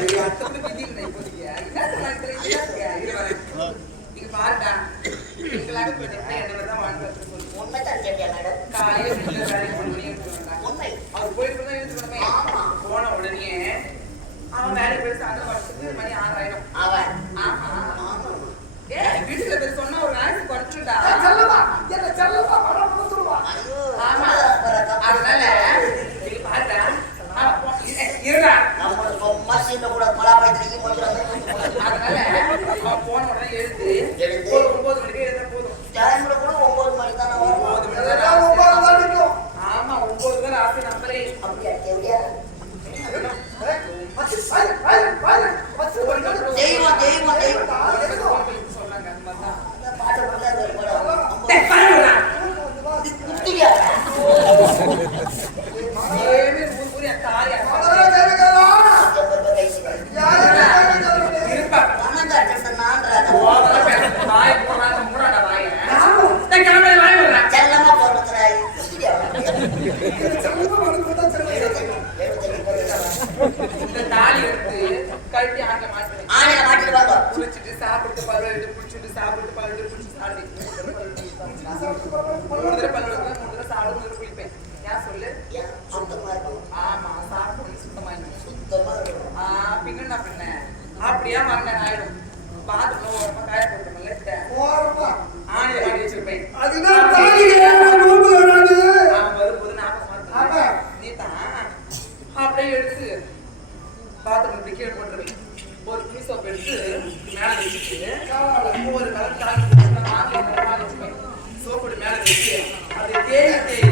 Obrigado. மேல வச்சுட்டு ஒரு கலர் கலந்து சோப்பு மேல வச்சு அதை தேடி தேடி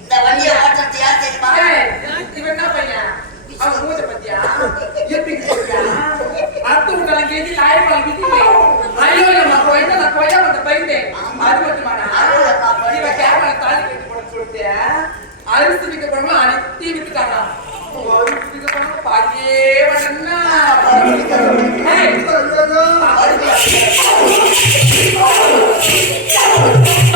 இந்த வண்டியை ஓட்டுறது யார் தெரியுமா? இவன் என்ன பையன்? அவன் அடிவல்ல நான் போயிட்டு நான் போயிட்டு? அந்த பையன் அது மட்டுமாடா இவன் கேமரா தாலி கட்டி போட சொல்லிட்டு அரிசி விற்க அனைத்தி வித்துட்டாடா அரிசி விற்க போனோம் பாதியே வந்தா Thank you.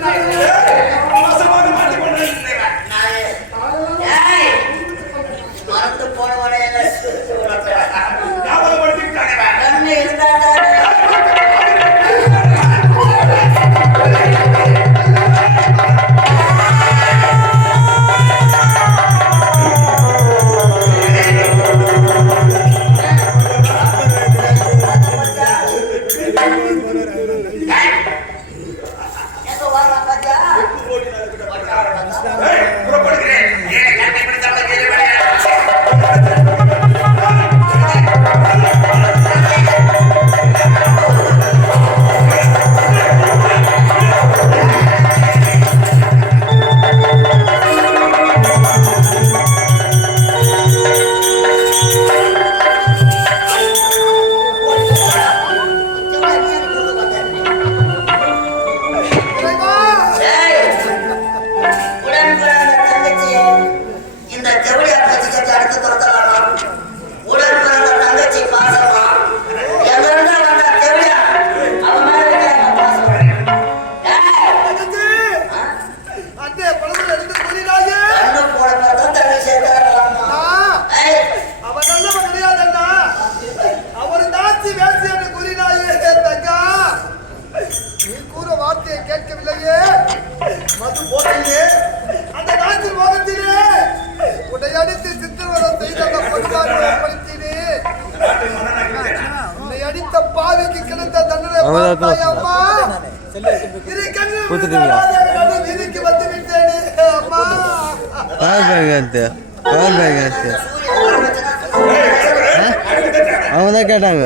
Yeah. எடுத்து பவர் பேங்க் எடுத்து அவங்க தான் கேட்டாங்க.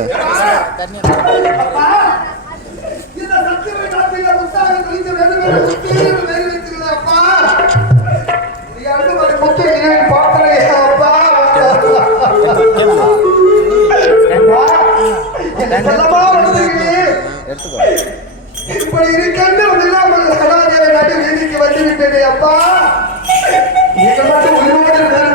இப்படி இருக்கின்ற அப்பா. ఏ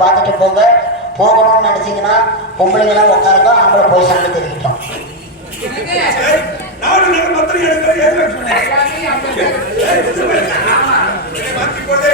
பார்த்துட்டு போங்க போகணும்னு நினச்சிங்கன்னா பொம்பளைங்கெல்லாம் உட்காருங்க அவங்கள போய் சாமி தெரிவிட்டோம் மாட்டி போட்டு